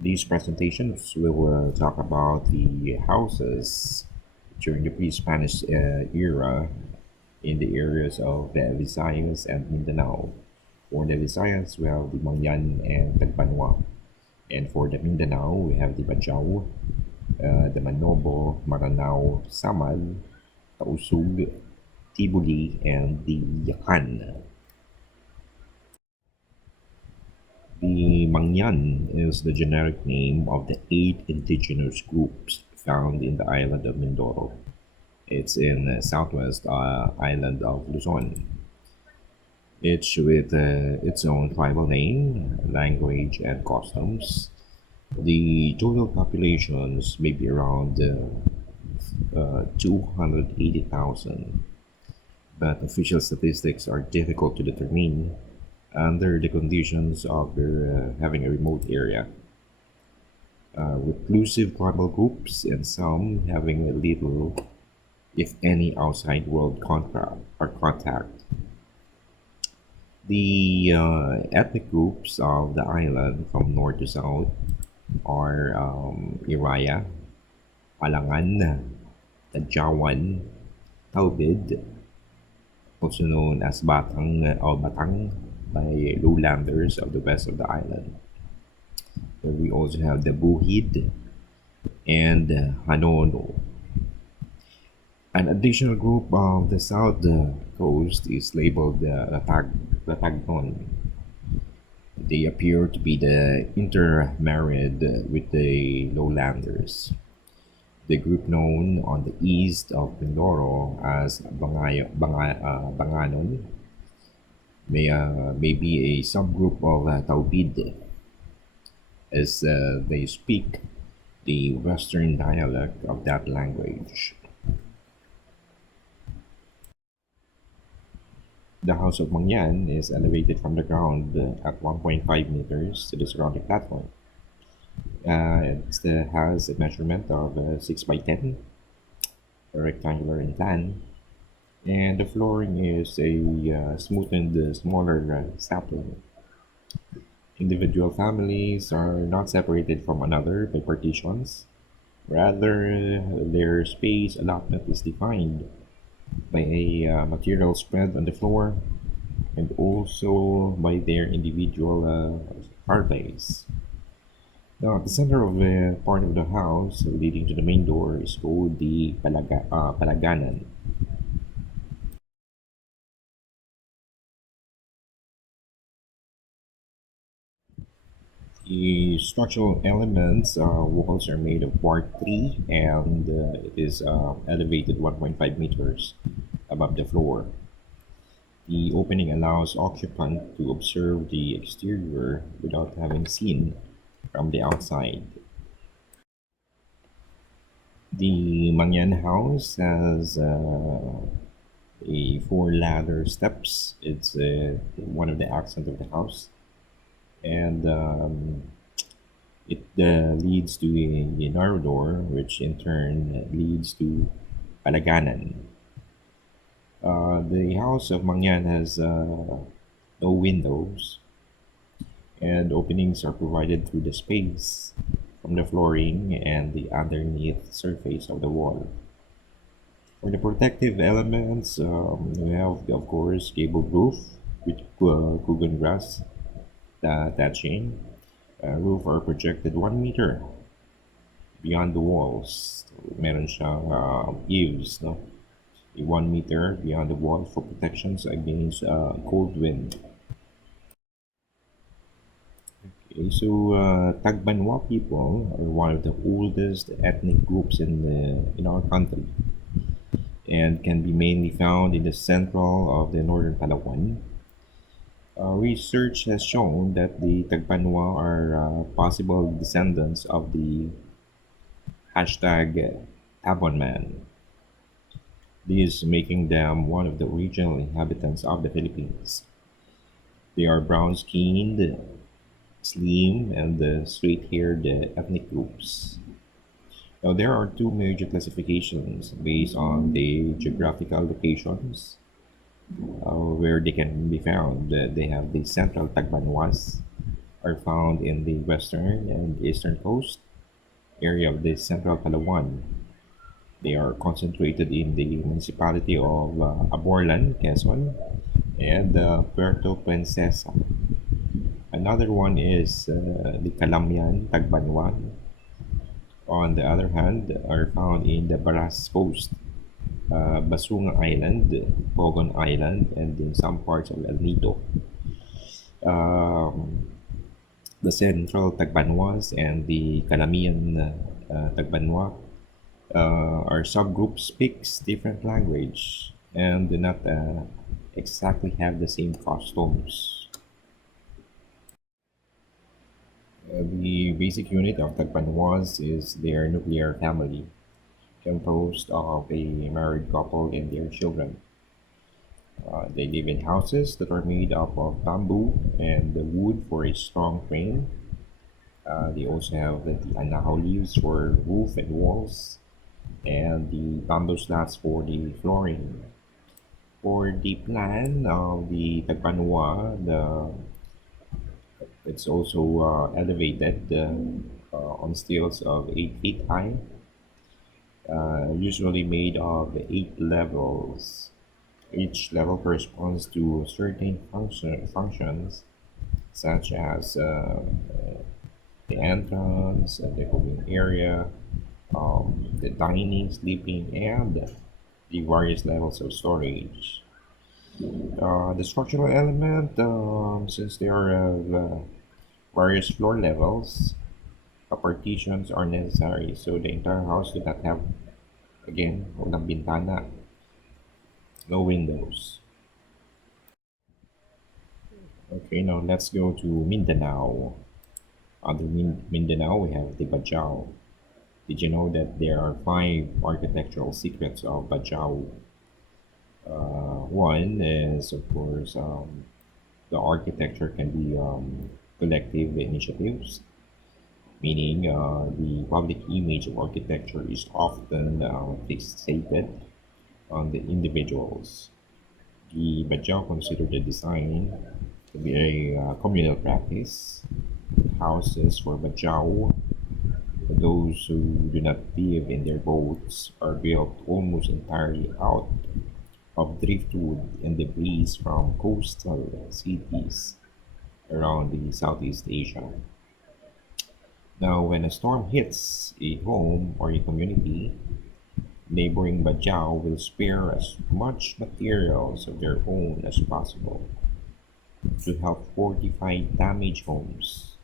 These presentations will talk about the houses during the pre-Spanish era in the areas of the Visayas and Mindanao. For the Visayas, we have the Mangyan and Tagbanua. And for the Mindanao, we have the Badjao, the Manobo, Maranao, Samal, Tausug, Tibuli, and the Yakan. The Mangyan is the generic name of the 8 indigenous groups found in the island of Mindoro. It's in the southwest island of Luzon. Each with its own tribal name, language, and customs. The total populations may be around 280,000, but official statistics are difficult to determine under the conditions of their having a remote area, reclusive tribal groups, and some having little, if any, outside world contact. The ethnic groups of the island from north to south are Iraya, Alangan, Tadjawan, Taubid, also known as Batang or Batang by lowlanders of the west of the island. Then we also have the Buhid and Hanono. An additional group of the south coast is labeled Latagnon. They appear to be the intermarried with the lowlanders. The group known on the east of Mindoro as Banganon may be a subgroup of Taubid, as they speak the western dialect of that language. The House of Mangyan is elevated from the ground at 1.5 meters to the surrounding platform. It has a measurement of 6 by 10, rectangular in plan, and the flooring is a smoothened smaller sapling. Individual families are not separated from another by partitions. Rather, their space allotment is defined by a material spread on the floor and also by their individual fireplace. Now, at the center of the part of the house leading to the main door is called the palaganan. The structural elements walls are made of bark tree and it is elevated 1.5 meters above the floor. The opening allows occupant to observe the exterior without having seen from the outside. The Mangyan house has a four ladder steps. It's one of the accents of the house, and it leads to a narrow door, which in turn leads to Palaganan. The house of Mangyan has no windows, and openings are provided through the space from the flooring and the underneath surface of the wall. For the protective elements, we have, of course, gabled roof with kugan grass thatching. Roof are projected 1 meter beyond the walls. Meron siyang eaves, no? 1 meter beyond the wall for protections against cold wind. Okay, so Tagbanua people are one of the oldest ethnic groups in our country and can be mainly found in the central of the northern Palawan. Research has shown that the Tagbanua are possible descendants of the hashtag Tabonman, this making them one of the original inhabitants of the Philippines. They are brown skinned, slim, and straight haired ethnic groups. Now, there are two major classifications based on the geographical locations where they can be found. They have the central Tagbanuas are found in the western and eastern coast area of the central Palawan. They are concentrated in the municipality of Aborlan, Quezon, and Puerto Princesa. Another one is the Calamian, Tagbanua. On the other hand, are found in the Baras Coast, Basunga Island, Pogon Island, and in some parts of El Nido. Um, the central Tagbanuas and the Calamian Tagbanua our subgroup speaks different language and do not exactly have the same customs. The basic unit of Tagbanwas is their nuclear family, composed of a married couple and their children. They live in houses that are made up of bamboo and the wood for a strong frame. They also have the anahaw leaves for roof and walls, and the bamboo slats for the flooring. For the plan of the Tagbanua, it's also elevated on stilts of 8 feet high, usually made of 8 levels. Each level corresponds to certain functions, such as the entrance, the cooking area, the dining, sleeping, and the various levels of storage. The structural element, since there are various floor levels, partitions are necessary. So the entire house do not have, again, walang bintana, no windows. Okay, now let's go to Mindanao. Under Mindanao, we have the Badjao. Did you know that there are five architectural secrets of Badjao? One is, of course, the architecture can be collective initiatives, meaning the public image of architecture is often fixated on the individuals. The Badjao consider the design to be a communal practice. Houses for Badjao, those who do not live in their boats, are built almost entirely out of driftwood and debris from coastal cities around the Southeast Asia. Now, when a storm hits a home or a community, neighboring Badiao will spare as much materials of their own as possible to help fortify damaged homes.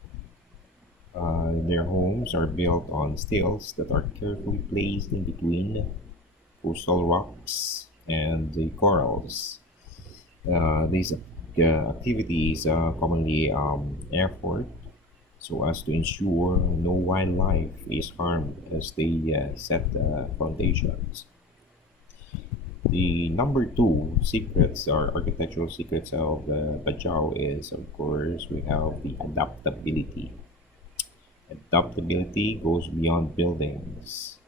Their homes are built on stilts that are carefully placed in between coastal rocks and the corals. These activities commonly effort so as to ensure no wildlife is harmed as they set the foundations. The number two secrets or architectural secrets of Bajau is, of course, we have the adaptability. Adaptability goes beyond buildings.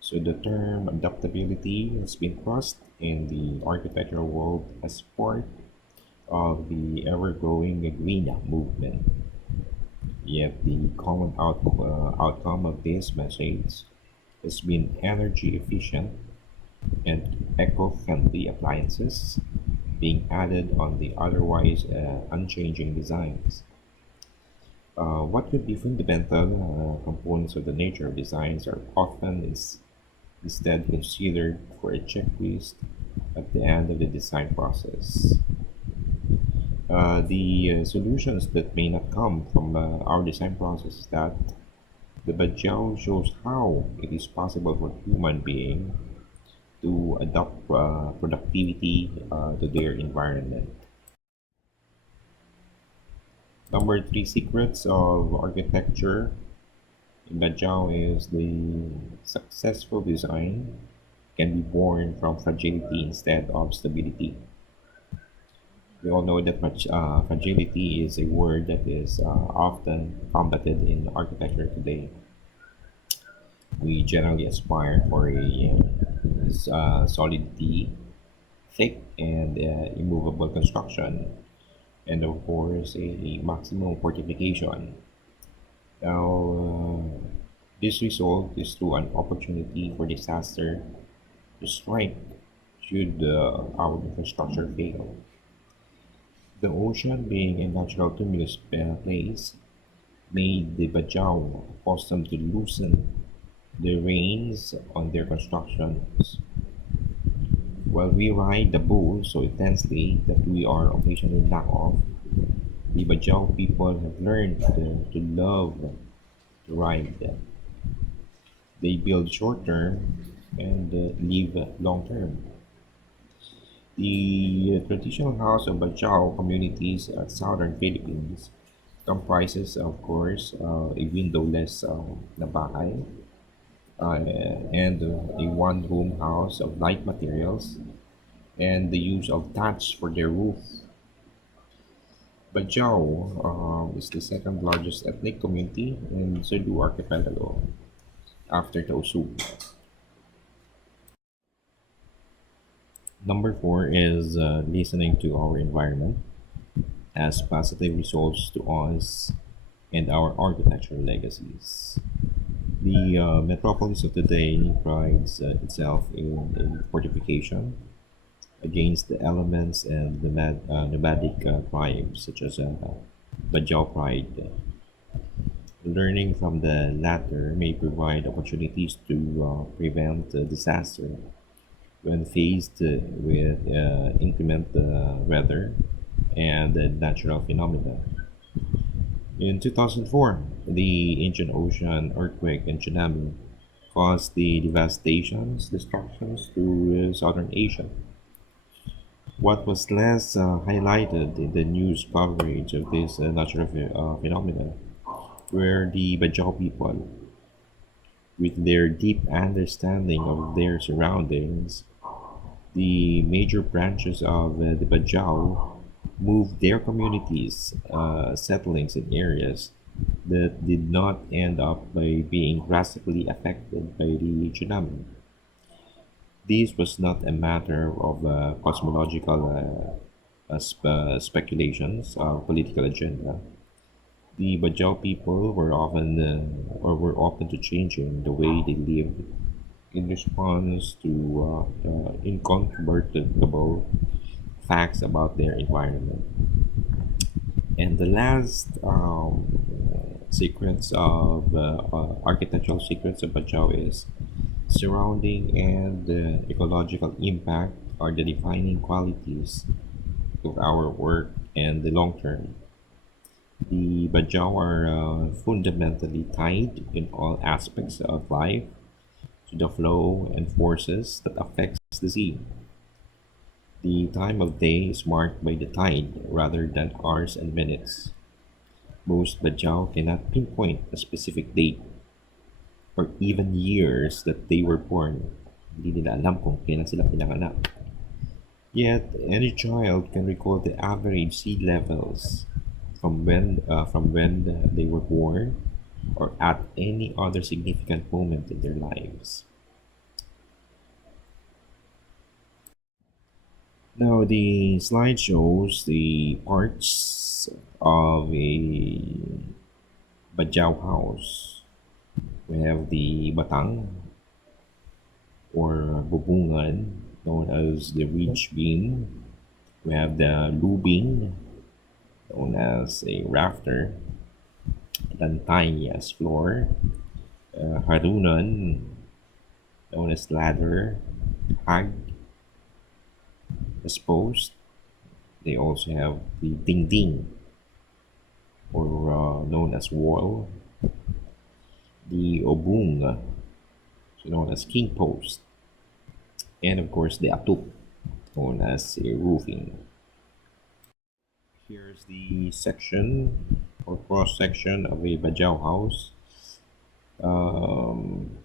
So the term adaptability has been crossed in the architectural world as part of the ever-growing green movement. Yet the common outcome of this message has been energy efficient and eco-friendly appliances being added on the otherwise unchanging designs. What could be fundamental components of the nature of designs are often instead considered for a checklist at the end of the design process. The solutions that may not come from our design process is that the Bajau shows how it is possible for human being to adopt productivity to their environment. Number three secrets of architecture in Bajau is the successful design can be born from fragility instead of stability. We all know that fragility is a word that is often combated in architecture today. We generally aspire for a solidity, thick, and immovable construction. and of course a maximum fortification. Now, this result is to an opportunity for disaster to strike should our infrastructure fail. The ocean, being a natural tumulus place, made the Badjao accustomed to loosen the reins on their constructions, while we ride the bull so intensely that we are occasionally knocked off. The Badjao people have learned to love to ride. They build short term and live long term. The traditional house of Badjao communities at southern Philippines comprises, of course, a windowless na bahay and a one-room house of light materials and the use of thatch for their roof. Badjao is the second largest ethnic community in Cebu archipelago after Tausug. Number four is listening to our environment as positive results to us and our architectural legacies. The metropolis of today prides itself in fortification against the elements and nomadic tribes such as Badiao pride. Learning from the latter may provide opportunities to prevent disaster when faced with inclement weather and natural phenomena. In 2004, the Indian Ocean earthquake and tsunami caused the destructions to Southern Asia. What was less highlighted in the news coverage of this natural phenomena were the Bajau people, with their deep understanding of their surroundings. The major branches of the Bajau moved their communities, settlings in areas that did not end up by being drastically affected by the tsunami. This was not a matter of cosmological speculations or political agenda. The Bajau people were open to changing the way they lived in response to incontrovertible facts about their environment. And the last secrets of architectural secrets of Bajau is surrounding and ecological impact are the defining qualities of our work and the long term. The Bajau are fundamentally tied in all aspects of life to the flow and forces that affects the sea. The time of day is marked by the tide rather than hours and minutes. Most Bajau cannot pinpoint a specific date or even years that they were born. Hindi nila alam kung kailan sila pinanganak. Yet, any child can recall the average sea levels from when they were born or at any other significant moment in their lives. Now, the slide shows the parts of a Bajau house. We have the batang or bubungan, known as the ridge beam. We have the lubing, known as a rafter, lantay as floor, harunan, known as ladder, hag as post. They also have the dingding, or known as wall, the obung, known as king post, and of course the atup, known as a roofing. Here's the section or cross section of a Bajau house. Um,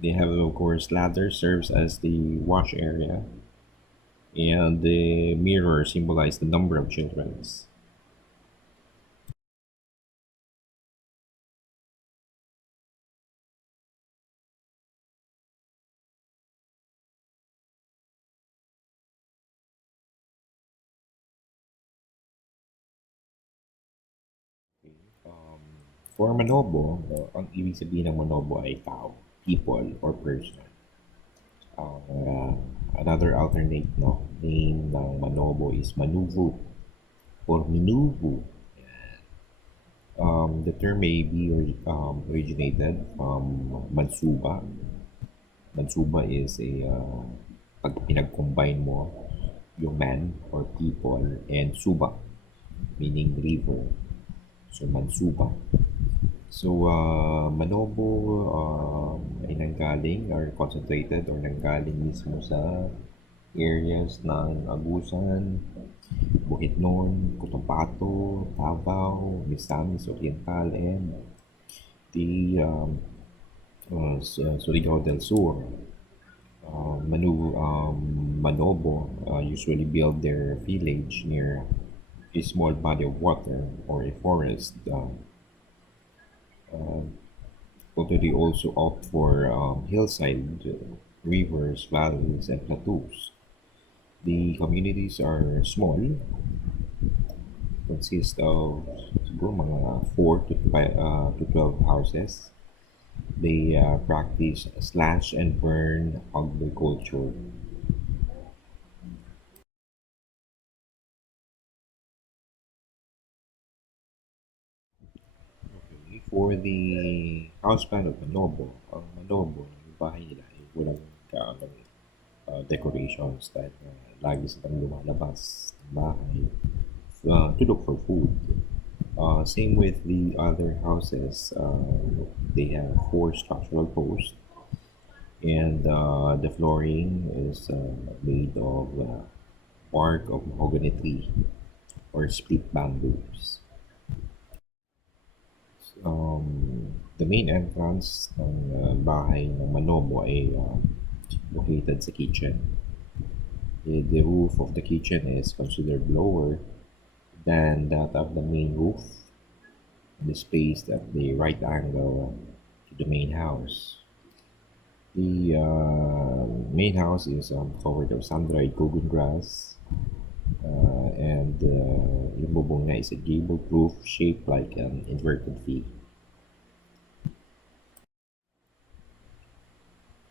they have, of course, ladder serves as the wash area, and the mirror symbolizes the number of children. For Manobo, ang ibig sabihin ng Manobo ay tao, people, or person. Another alternate name ng Manobo is Manuvu or Minuvu. The term may be originated from Mansuba. Mansuba is a pag pinag-combine mo yung man or people and suba meaning river. So Mansuba. So Manobo ay nanggaling or concentrated or nanggaling mismo sa areas ng Agusan, Bukidnon, Cotabato, Davao, Misamis Oriental, and the Surigao del Sur. Manobo usually build their village near a small body of water or a forest. Although they also opt for hillside, rivers, valleys, and plateaus. The communities are small, consist of siguro mga 4 to 12 houses. They practice slash and burn agriculture. Okay. For the house plan of Manobo, ang Manobo, yung bahay nila ay walang kaanong decorations dahil lagi silang lumalabas ng bahay to look for food. Same with the other houses. They have four structural posts, and the flooring is made of bark of mahogany tree or split bamboos. The main entrance ng bahay ng Manobo ay located sa kitchen. The roof of the kitchen is considered lower than that of the main roof, and is spaced at the right angle to the main house. The main house is covered of sun-dried coconut grass, and yung bubong niya is a gable roof shaped like an inverted V.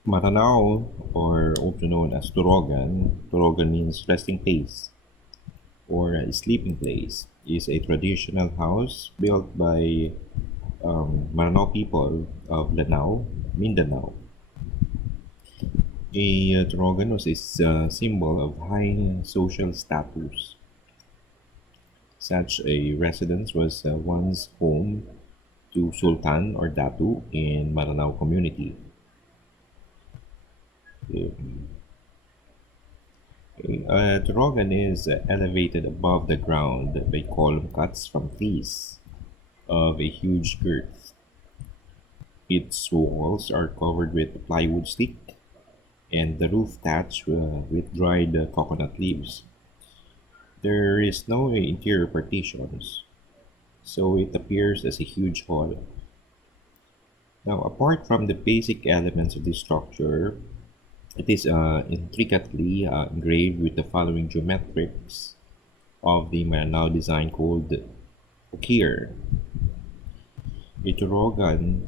Maranao, or also known as Turogan, Turogan means resting place or a sleeping place, is a traditional house built by Maranao people of Lanao, Mindanao. A Turogan was a symbol of high social status. Such a residence was once home to Sultan or Datu in Maranao community. Turogan is elevated above the ground by column cuts from trees of a huge girth. Its walls are covered with plywood stick and the roof thatched with dried coconut leaves. There is no interior partitions, so it appears as a huge hall. Now, apart from the basic elements of this structure, it is intricately engraved with the following geometrics of the Maranao design called Ukir. Iturogan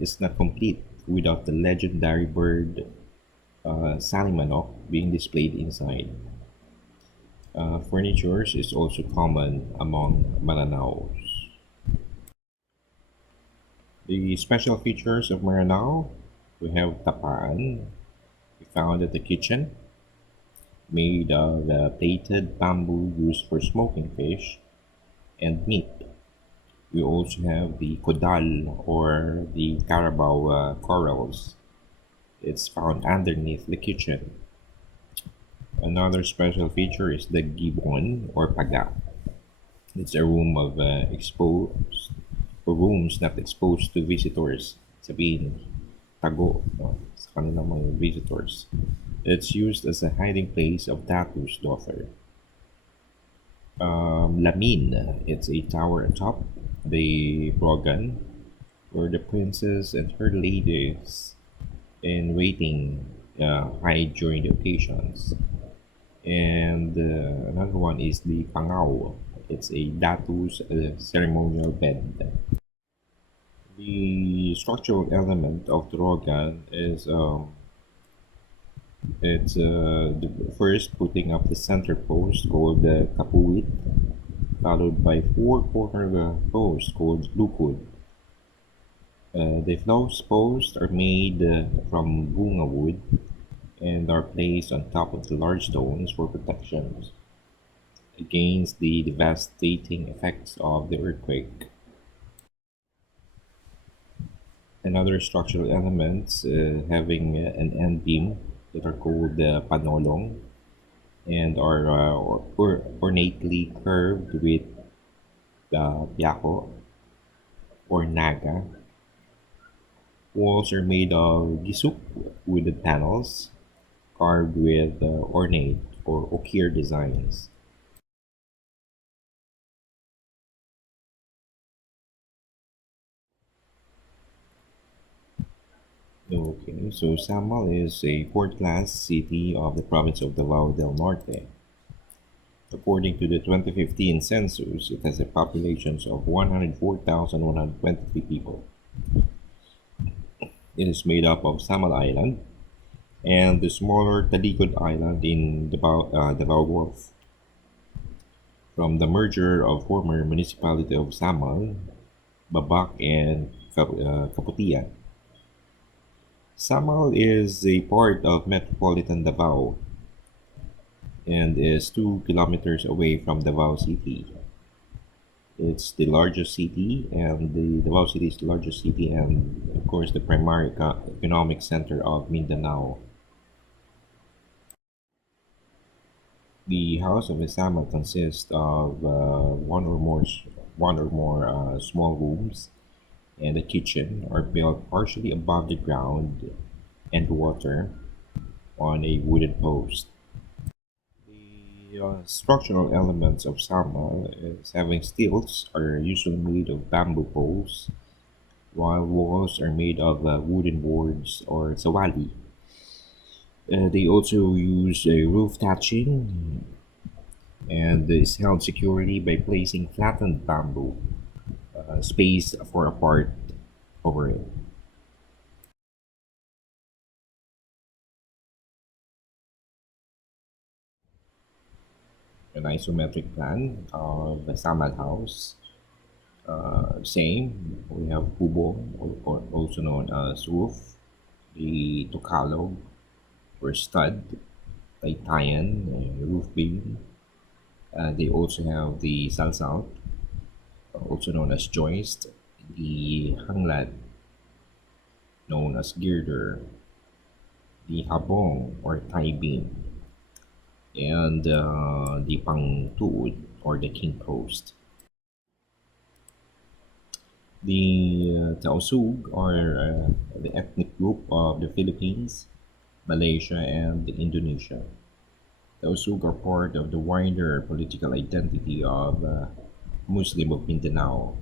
is not complete without the legendary bird Salimanok being displayed inside. Furniture is also common among Maranaos. The special features of Maranao, we have tapaan, we found at the kitchen, made of plated bamboo used for smoking fish and meat. We also have the kodal or the carabao corals. It's found underneath the kitchen. Another special feature is the gibon or paga. It's a room of exposed or rooms not exposed to visitors. Sabihin, tago sa kanilang mga visitors. It's used as a hiding place of Datu's daughter. Lamin, it's a tower atop the Brogan where the princess and her ladies in waiting hide during the occasions. And another one is the Pangao. It's a Datu's ceremonial bed. The structural element of the Rogan is it's the first putting up the center post called the Kapuit, followed by four corner posts called Lukud. The flows posts are made from bunga wood and are placed on top of the large stones for protection against the devastating effects of the earthquake. Another structural elements having an end beam that are called panolong and are ornately curved with piako or naga. Walls are made of gisuk wooden panels carved with ornate or okir designs. Okay, so Samal is a fourth-class city of the province of Davao del Norte. According to the 2015 census, it has a population of 104,123 people. It is made up of Samal Island and the smaller Talikod Island in Davao Gulf. From the merger of former municipality of Samal, Babak, and Kaputian, Samal is a part of metropolitan Davao and is 2 kilometers away from Davao City. It's the largest city, and the Davao City is the largest city, and of course, the primary economic center of Mindanao. The House of Isama consists of one or more small rooms and a kitchen are built partially above the ground and water on a wooden post. The structural elements of Sama is having stilts are usually made of bamboo poles, while walls are made of wooden boards or sawali. They also use roof thatching and is held securely by placing flattened bamboo spaced far apart over it. An isometric plan of the Samal house. Same, we have kubo, or also known as roof, the tokalog or stud, taytayan, roof beam. They also have the salsal, also known as joist, the hanglad, known as girder, the habong or tie beam, and the pangtuod or the king post. The Tausug are the ethnic group of the Philippines, Malaysia, and Indonesia. Tausug are part of the wider political identity of Muslim of Mindanao,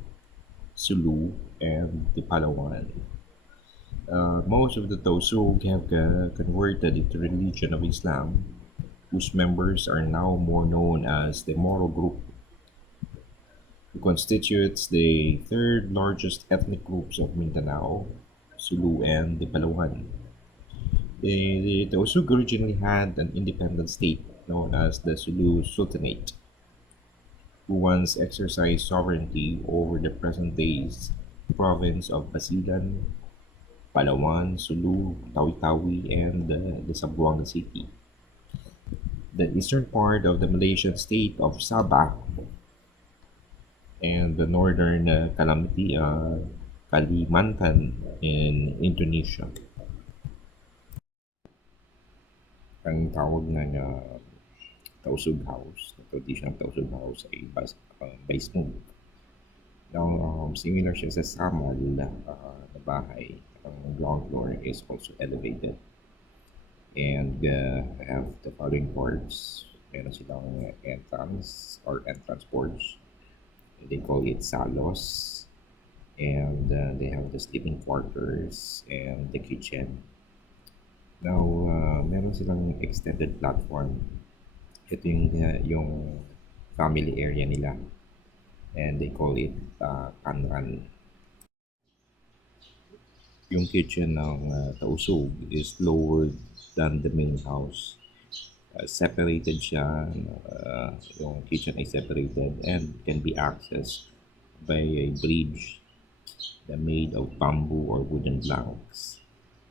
Sulu, and the Palawan. Most of the Tausug have converted into religion of Islam, whose members are now more known as the Moro group, who constitutes the third largest ethnic groups of Mindanao, Sulu, and the Palawan. The Tausug originally had an independent state known as the Sulu Sultanate, who once exercised sovereignty over the present day's province of Basilan, Palawan, Sulu, Tawi-Tawi, and the Zamboanga City. The eastern part of the Malaysian state of Sabah and the northern Kalimantan in Indonesia. Ang tawag ng Tausug House, na traditional Tausug House ay Baismug. Now, similar siya sa Samal na bahay. Ang ground floor is also elevated and have the following parts. Meron silang entrance or entrance porch. They call it salos. And they have the sleeping quarters and the kitchen. Now, meron silang extended platform. Ito yung family area nila. and they call it kanran. Yung kitchen ng Tausug is lower than the main house. Separated siya, yung kitchen ay separated and can be accessed by a bridge that made of bamboo or wooden planks.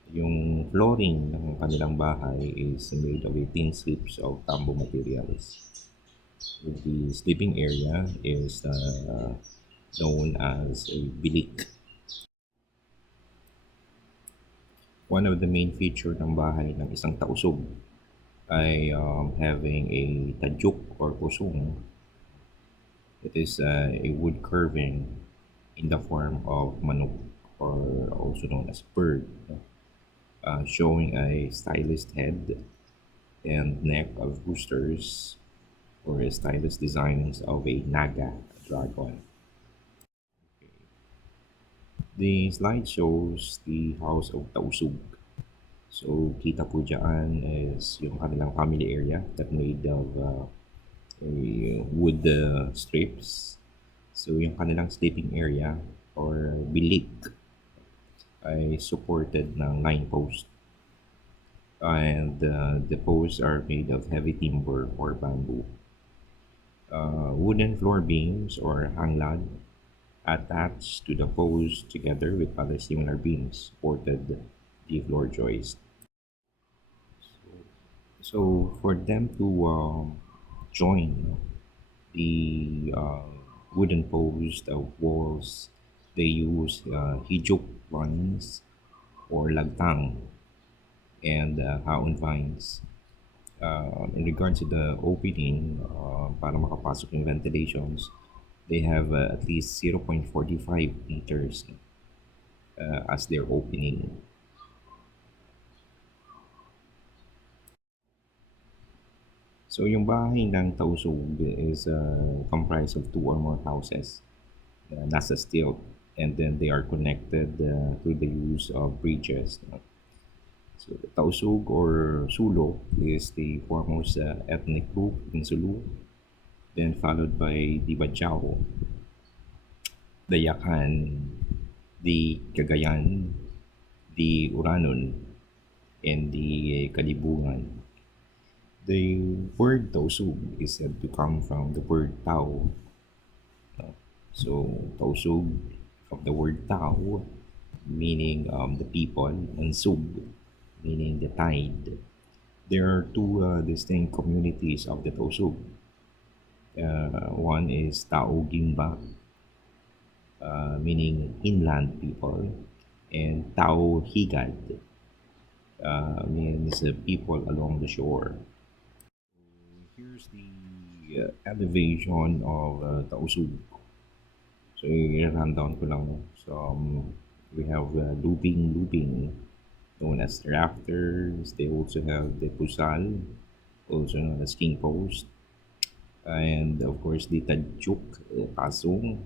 Yung flooring ng kanilang bahay is made of a thin strips of bamboo materials. The sleeping area is known as a bilik. One of the main feature ng bahay ng isang tausog ay having a tajuk or pusong. It is a wood carving in the form of manok or also known as bird, showing a stylized head and neck of roosters or a stylized designs of a naga dragon. The slide shows the house of Tausug. So kita po dyan is yung kanilang family area that made of a wood strips. So yung kanilang sleeping area or bilik ay supported ng 9 posts. And the posts are made of heavy timber or bamboo. Wooden floor beams or hanglad attached to the posts together with other similar beams supported the floor joist. So for them to join the wooden post walls, they use hijuk vines or lagtang and haon vines. In regards to the opening, para makapasok yung ventilations, they have at least 0.45 meters as their opening. So yung bahay ng Tausug is comprised of two or more houses. Nasa stilt, and then they are connected through the use of bridges. So the Tausug or Sulo is the foremost ethnic group in Sulu, then followed by the Badjao, the Yakan, the Cagayan, the Uranon, and the Kalibungan. The word Tausug is said to come from the word Tao. So Tausug from the word Tao, meaning the people, and Sug, meaning the tide. There are two distinct communities of the Tausug. One is Tao Gimba, meaning inland people, and Tao Higad means people along the shore. Here's the elevation of Tausug. So i-rundown ko lang. So we have looping known as rafters. They also have the pusal, also known as king post. And of course the tadjuk, pasong.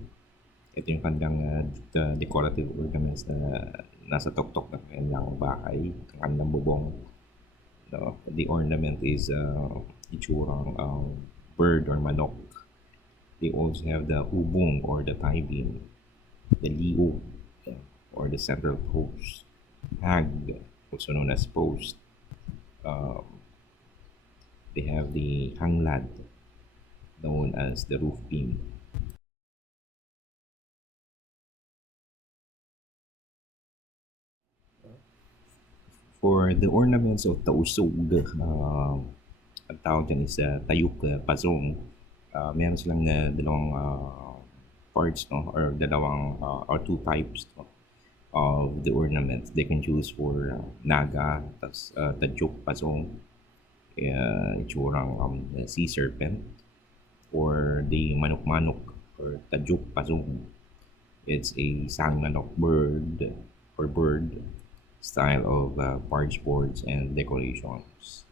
Ito yung kanilang decorative ornaments na nasa tuktok ng kanilang bahay, ang kanilang bubong. No? The ornament is itsurang bird or manok. They also have the ubong or the tie beam, the liu or the central post, hag, also known as post. Um, they have the hanglad, known as the roof beam. For the ornaments of Tausug, ang tawag dyan is tayuk pasong. Meron silang dalawang parts, no? Or dalawang or two types, no? Of the ornaments. They can choose for naga, tas tajuk pasong, itsurang sea serpent, or the manok-manok or tajuk pasong. It's a sangmanok bird or bird style of barge boards and decorations.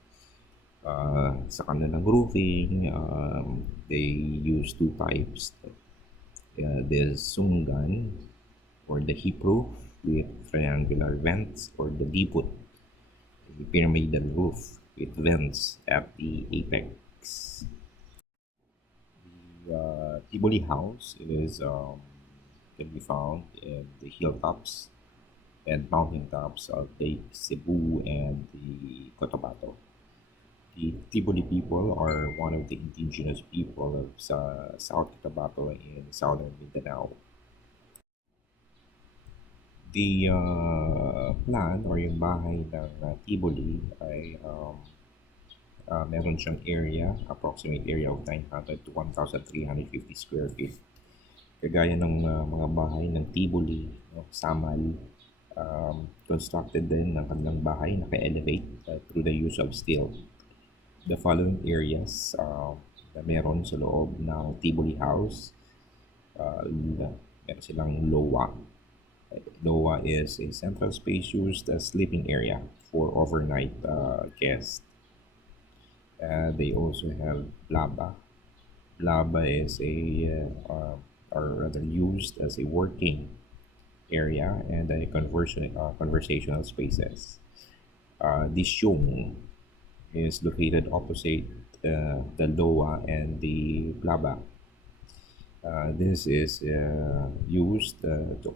Sa kanilang roofing, they use two types. The sunggan or the hip roof with triangular vents, or the diput, the pyramidal roof with vents at the apex. The Tiboli House is can be found in the hilltops and mountain tops of Lake Cebu and the Cotabato. The Tiboli people are one of the indigenous people of South Cotabato in southern Mindanao. The plan or yung bahay ng Tiboli ay meron siyang area, approximate area of 900 to 1,350 square feet. Kagaya ng mga bahay ng Tiboli, no, Samal, constructed din ng kanilang bahay, naka-elevate through the use of steel. The following areas na meron sa loob ng Tiboli House, meron silang LOA. LOA is a central space used as sleeping area for overnight guests. They also have Blaba. Blaba is or rather used as a working area and a conversational spaces. Disyong is located opposite the Loa and the Blaba. This is used to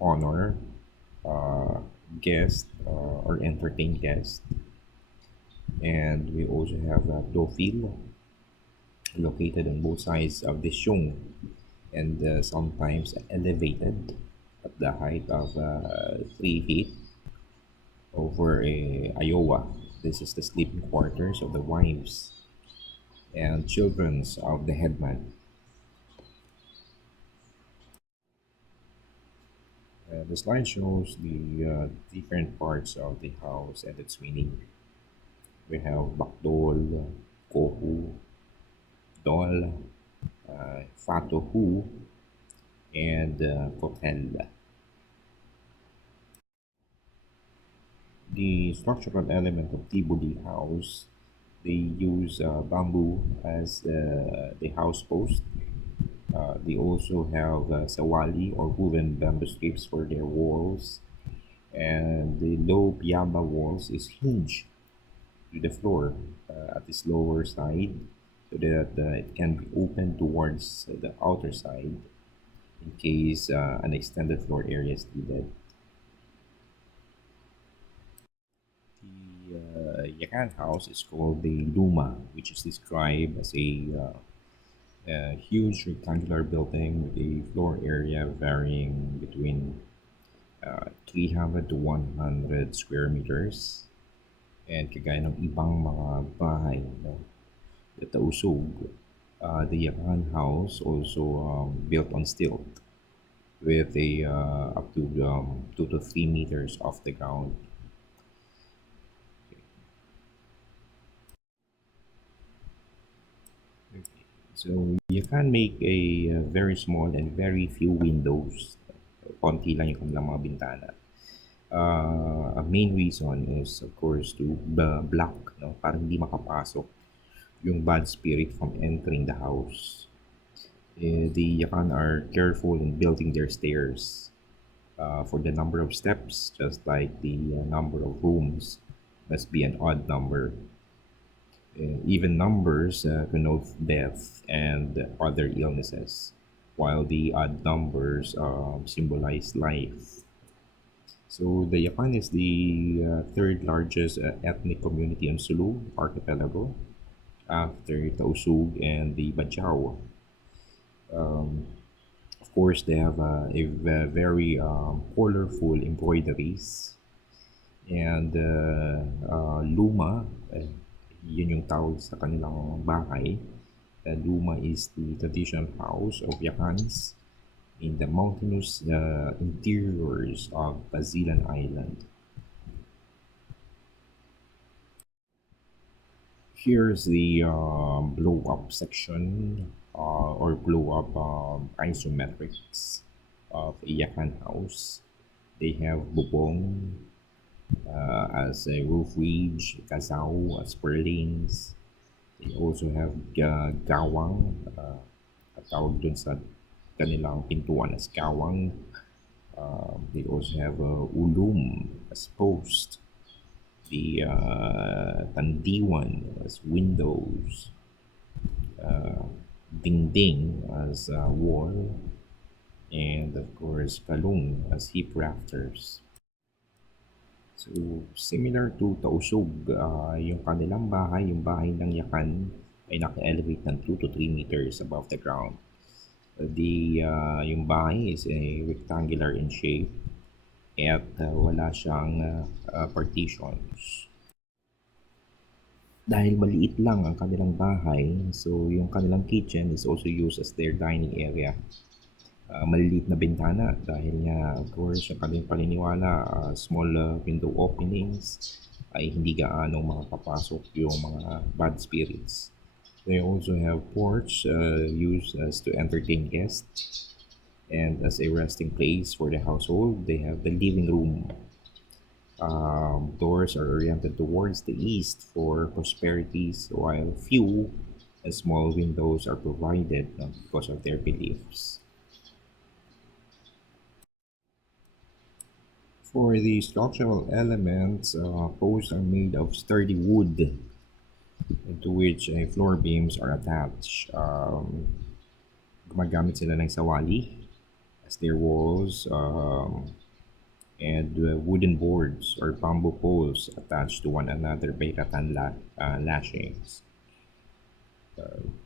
honor uh, guests or entertain guests. And we also have Dofil located on both sides of the Shung and sometimes elevated at the height of 3 feet over Iowa. This is the sleeping quarters of the wives and children of the headman. The slide shows the different parts of the house and its meaning. We have Bakdol, Kohu, Dol, Fatohu, and Kotel. The structural element of Tibuli house, they use bamboo as the house post. They also have sawali or woven bamboo strips for their walls, and the low piaba walls is hinged to the floor at its lower side so that it can be opened towards the outer side in case an extended floor area is needed. The Yakan house is called the Luma, which is described as a huge rectangular building with a floor area varying between 300 to 100 square meters. And kagaya ng ibang mga bahay, no, the Tausug, the Yakan house also built on steel with a up to 2 to 3 meters off the ground. So you can make a very small and very few windows. Konti lang yung kanilang mga bintana. A main reason is of course to block, no, para hindi makapasok yung bad spirit from entering the house. The Yakan are careful in building their stairs for the number of steps, just like the number of rooms must be an odd number. Even numbers connote death and other illnesses, while the odd numbers symbolize life. So the Yakan is the third largest ethnic community in Sulu archipelago after Tausug and the Badjao. Of course, they have very colorful embroideries and luma, yun yung tawag sa kanilang bahay. Luma is the traditional house of Yakans in the mountainous interiors of Basilan Island. Here's the blow up section or blow up isometrics of a Yakan house. They have bubong as a roof ridge, kasaw as purlins. They also have gawang, at tawag dun sa kanilang pintuan as gawang. They also have ulum as post, the tandiwan as windows, dingding as wall, and of course kalung as hip rafters. So similar to Tausug, yung kanilang bahay, yung bahay ng Yakan ay naka-elevate ng 2 to 3 meters above the ground. Yung bahay is a rectangular in shape at wala siyang partitions. Dahil maliit lang ang kanilang bahay, so yung kanilang kitchen is also used as their dining area. Maliliit na bintana dahil nga of course yung kanilang paniniwala, small window openings ay hindi gaanong makakapasok yung mga bad spirits. They also have porch used as to entertain guests, and as a resting place for the household, they have the living room. Doors are oriented towards the east for prosperities, while few and small windows are provided because of their beliefs. For the structural elements, posts are made of sturdy wood into which floor beams are attached. Gumagamit sila ng sawali as their walls, and wooden boards or bamboo poles attached to one another by lashings.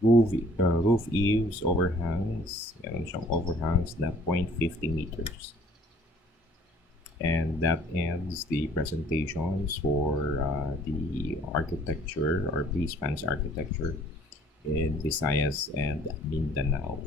Roof eaves, overhangs, meron siyang overhangs na 0.50 meters. And that ends the presentations for the architecture or Brisbane's architecture in Visayas and Mindanao.